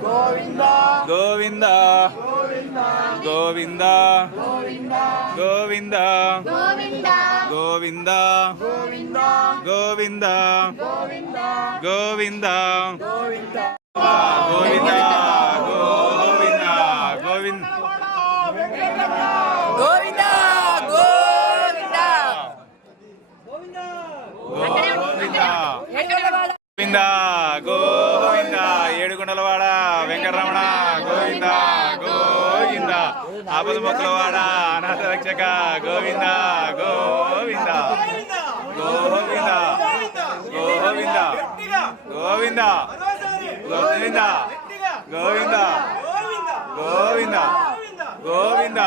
గోవింద గోవింద గోవింద గోవింద గోవింద గోవింద గోవింద గోవింద గోవింద గోవింద గోవింద గోవింద ఏడుగుండలవాడ వెంకటరమణ గోవింద గోవింద ఆపద మొక్కలవాడ అనాథ రక్షక గోవింద గోవింద గోవింద గోవింద గోవింద గోవింద గోవింద గోవింద గోవింద